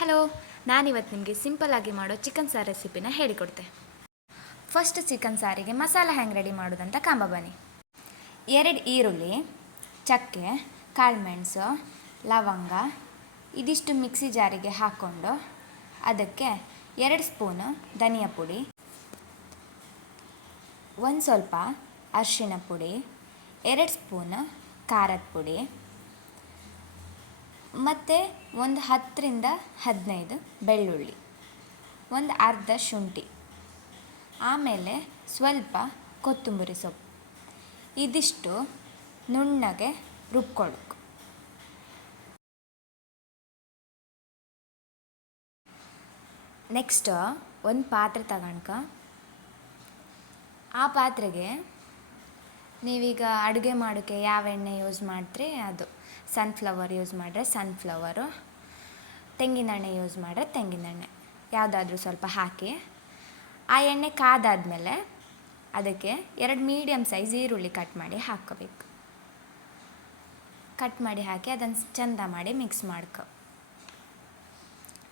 Hello, ನಾನಿವತ್ತು ನಿಮಗೆ ಸಿಂಪಲ್ಲಾಗಿ ಮಾಡೋ ಚಿಕನ್ ಸಾರು ರೆಸಿಪಿನ ಹೇಳಿಕೊಡ್ತೆ. ಫಸ್ಟ್ ಚಿಕನ್ ಸಾರಿಗೆ ಮಸಾಲ ಹ್ಯಾಂಗ್ ರೆಡಿ ಮಾಡೋದಂತ ಕಾಂಬ ಬನ್ನಿ. ಎರಡು ಈರುಳ್ಳಿ, ಚಕ್ಕೆ, ಕಾಳುಮೆಣಸು, ಲವಂಗ, ಇದಿಷ್ಟು ಮಿಕ್ಸಿ ಜಾರಿಗೆ ಹಾಕ್ಕೊಂಡು ಅದಕ್ಕೆ ಎರಡು ಸ್ಪೂನು ಧನಿಯಾ ಪುಡಿ, ಒಂದು ಸ್ವಲ್ಪ ಅರಿಶಿನ ಪುಡಿ, ಎರಡು ಸ್ಪೂನು ಖಾರದ ಪುಡಿ ಮತ್ತು ಒಂದು ಹತ್ತರಿಂದ ಹದಿನೈದು ಬೆಳ್ಳುಳ್ಳಿ, ಒಂದು ಅರ್ಧ ಶುಂಠಿ, ಆಮೇಲೆ ಸ್ವಲ್ಪ ಕೊತ್ತಂಬರಿ ಸೊಪ್ಪು. ಇದಿಷ್ಟು ನುಣ್ಣಗೆ ರುಬ್ಕೊಳ್ಬೇಕು. ನೆಕ್ಸ್ಟ್ ಒಂದು ಪಾತ್ರೆ ತಗೊಂಡ್ಕ, ಆ ಪಾತ್ರೆಗೆ ನೀವೀಗ ಅಡುಗೆ ಮಾಡೋಕ್ಕೆ ಯಾವ ಎಣ್ಣೆ ಯೂಸ್ ಮಾಡ್ತೀರಿ? ಅದು. ಸನ್ಫ್ಲವರ್ ಯೂಸ್ ಮಾಡಿದ್ರೆ ಸನ್ಫ್ಲವರು ತೆಂಗಿನೆಣ್ಣೆ ಯೂಸ್ ಮಾಡಿದ್ರೆ ತೆಂಗಿನೆಣ್ಣೆ. ಯಾವುದಾದ್ರೂ ಸ್ವಲ್ಪ ಹಾಕಿ. ಆ ಎಣ್ಣೆ ಕಾದಾದಮೇಲೆ ಅದಕ್ಕೆ ಎರಡು ಮೀಡಿಯಮ್ ಸೈಜ್ ಈರುಳ್ಳಿ ಕಟ್ ಮಾಡಿ ಹಾಕೋಬೇಕು ಕಟ್ ಮಾಡಿ ಹಾಕಿ ಅದನ್ನು ಚಂದ ಮಾಡಿ ಮಿಕ್ಸ್ ಮಾಡ್ಕೊ.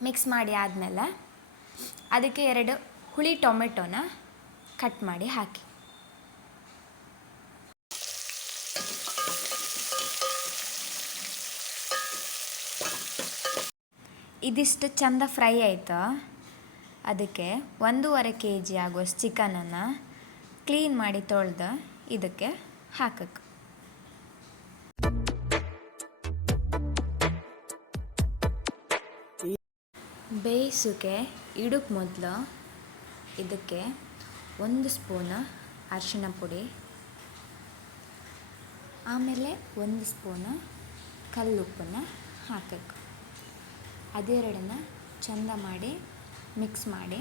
ಮಿಕ್ಸ್ ಮಾಡಿ ಆದಮೇಲೆ ಅದಕ್ಕೆ ಎರಡು ಹುಳಿ ಟೊಮೆಟೊನ ಕಟ್ ಮಾಡಿ ಹಾಕಿ. ಇದಿಷ್ಟು ಚಂದ ಫ್ರೈ ಆಯಿತು. ಅದಕ್ಕೆ ಒಂದೂವರೆ ಕೆ ಜಿ ಆಗುವಷ್ಟು ಚಿಕನನ್ನು ಕ್ಲೀನ್ ಮಾಡಿ ತೊಳೆದು ಇದಕ್ಕೆ ಹಾಕಕ್ಕೆ. ಬೇಯಿಸೋಕೆ ಇಡಕ್ಕೆ ಮೊದಲು ಇದಕ್ಕೆ ಒಂದು ಸ್ಪೂನ್ ಅರಿಶಿಣ ಪುಡಿ, ಆಮೇಲೆ ಒಂದು ಸ್ಪೂನು ಕಲ್ಲುಪ್ಪನ್ನು ಹಾಕಬೇಕು ಅದೆರಡನ್ನು ಚಂದ ಮಾಡಿ ಮಿಕ್ಸ್ ಮಾಡಿ,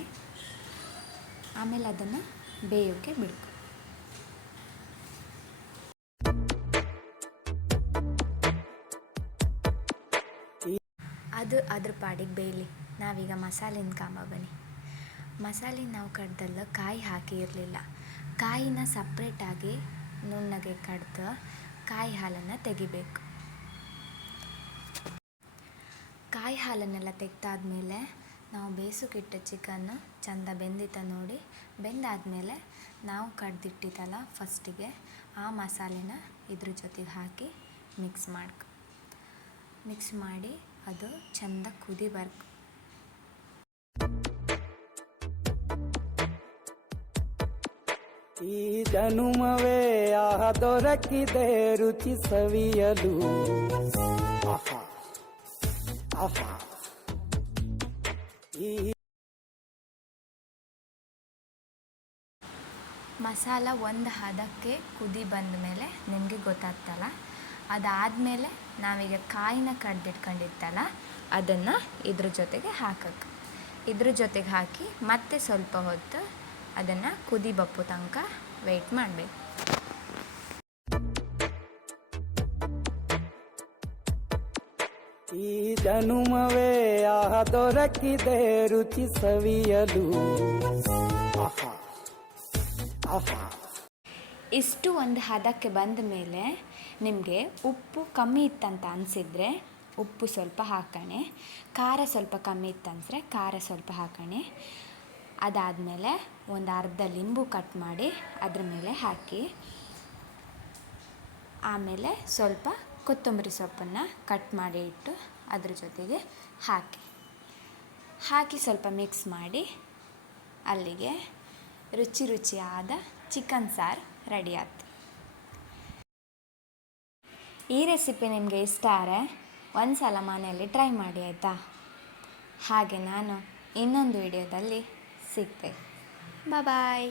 ಆಮೇಲೆ ಅದನ್ನು ಬೇಯೋಕ್ಕೆ ಬಿಡ್ಕೊ. ಅದು ಅದ್ರ ಪಾಡಿಗೆ ಬೇಯಲಿ. ನಾವೀಗ ಮಸಾಲಿನ ಕಾಂಬ ಬನ್ನಿ. ಮಸಾಲೆ ನಾವು ಕಡ್ದಲ್ಲ ಕಾಯಿ ಹಾಕಿ ಇರಲಿಲ್ಲ. ಕಾಯಿನ ಸಪ್ರೇಟಾಗಿ ನುಣ್ಣಗೆ ಕಡ್ದು ಕಾಯಿ ಹಾಲನ್ನು ತೆಗಿಬೇಕು. ಕಾಯಿ ಹಾಲನ್ನೆಲ್ಲ ತೆಗ್ದಾದ್ಮೇಲೆ ನಾವು ಬೇಯಿಸೋಕ್ಕಿಟ್ಟ ಚಿಕನ್ನು ಚಂದ ಬೆಂದಿತ ನೋಡಿ, ಬೆಂದಾದಮೇಲೆ ನಾವು ಕಡ್ದಿಟ್ಟಿದ್ದಲ್ಲ ಫಸ್ಟಿಗೆ ಆ ಮಸಾಲೆನ ಇದ್ರ ಜೊತೆಗೆ ಹಾಕಿ ಮಿಕ್ಸ್ ಮಾಡ್ಕ. ಮಿಕ್ಸ್ ಮಾಡಿ ಅದು ಚಂದ ಕುದಿ ಬರ್ಕು. ಈ ಜನುಮವೇ ಆ ದೊರಕಿದೆ ರುಚಿ ಸವಿಯಲು. ಮಸಾಲ ಒಂದು ಹದಕ್ಕೆ ಕುದಿ ಬಂದ ಮೇಲೆ ನಿಮಗೆ ಗೊತ್ತಾಗ್ತಲ್ಲ? ಅದಾದಮೇಲೆ ನಾವೀಗ ಕಾಯಿನ ಕಡ್ದಿಟ್ಕೊಂಡಿತ್ತಲ್ಲ, ಅದನ್ನು ಇದ್ರ ಜೊತೆಗೆ ಹಾಕಕ್ಕೆ ಇದ್ರ ಜೊತೆಗೆ ಹಾಕಿ ಮತ್ತೆ ಸ್ವಲ್ಪ ಹೊತ್ತು ಅದನ್ನು ಕುದಿ ಬಪ್ಪು ತನಕ ವೆಯ್ಟ್ ಮಾಡಬೇಕು. ಈ ಜನುಮವೇ ಆಹ ದೊರಕಿದೆ ರುಚಿ ಸವಿಯಲು. ಇಷ್ಟು ಒಂದು ಹದಕ್ಕೆ ಬಂದ ಮೇಲೆ ನಿಮಗೆ ಉಪ್ಪು ಕಮ್ಮಿ ಇತ್ತಂತ ಅನಿಸಿದರೆ ಉಪ್ಪು ಸ್ವಲ್ಪ ಹಾಕೋಣೆ, ಖಾರ ಸ್ವಲ್ಪ ಕಮ್ಮಿ ಇತ್ತಂದರೆ ಖಾರ ಸ್ವಲ್ಪ ಹಾಕೋಣೆ. ಅದಾದಮೇಲೆ ಒಂದು ಅರ್ಧ ಲಿಂಬು ಕಟ್ ಮಾಡಿ ಅದ್ರ ಮೇಲೆ ಹಾಕಿ, ಆಮೇಲೆ ಸ್ವಲ್ಪ ಕೊತ್ತಂಬರಿ ಸೊಪ್ಪನ್ನು ಕಟ್ ಮಾಡಿ ಇಟ್ಟು ಅದ್ರ ಜೊತೆಗೆ ಹಾಕಿ. ಹಾಕಿ ಸ್ವಲ್ಪ ಮಿಕ್ಸ್ ಮಾಡಿ ಅಲ್ಲಿಗೆ ರುಚಿ ರುಚಿಯಾದ ಚಿಕನ್ ಸಾರು ರೆಡಿ ಆಯ್ತು. ಈ ರೆಸಿಪಿ ನಿಮಗೆ ಇಷ್ಟ ಆದರೆ ಒಂದು ಸಲ ಮನೆಯಲ್ಲಿ ಟ್ರೈ ಮಾಡಿ ಆಯಿತಾ? ಹಾಗೆ ನಾನು ಇನ್ನೊಂದು ವಿಡಿಯೋದಲ್ಲಿ ಸಿಗ್ತೆ ಬಾಯ್